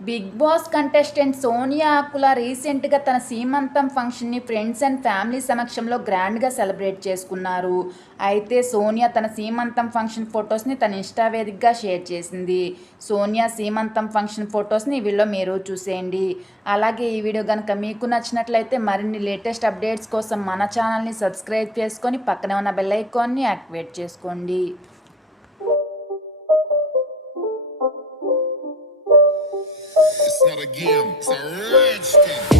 Big boss contestant Sonia ఆకుల రీసెంట్గా తన సీమంతం ఫంక్షన్ని ఫ్రెండ్స్ అండ్ ఫ్యామిలీ సమక్షంలో గ్రాండ్గా సెలబ్రేట్ చేసుకున్నారు. అయితే సోనియా తన సీమంతం ఫంక్షన్ ఫొటోస్ని తన ఇన్స్టా వేదికగా షేర్ చేసింది. సోనియా సీమంతం ఫంక్షన్ ఫొటోస్ని ఈ వీడియోలో మీరు చూసేయండి. అలాగే ఈ వీడియో కనుక మీకు నచ్చినట్లయితే మరిన్ని లేటెస్ట్ అప్డేట్స్ కోసం మన ఛానల్ని సబ్స్క్రైబ్ చేసుకొని పక్కనే ఉన్న బెల్ ఐకాన్ని యాక్టివేట్ చేసుకోండి. It's not a game, it's a rich thing.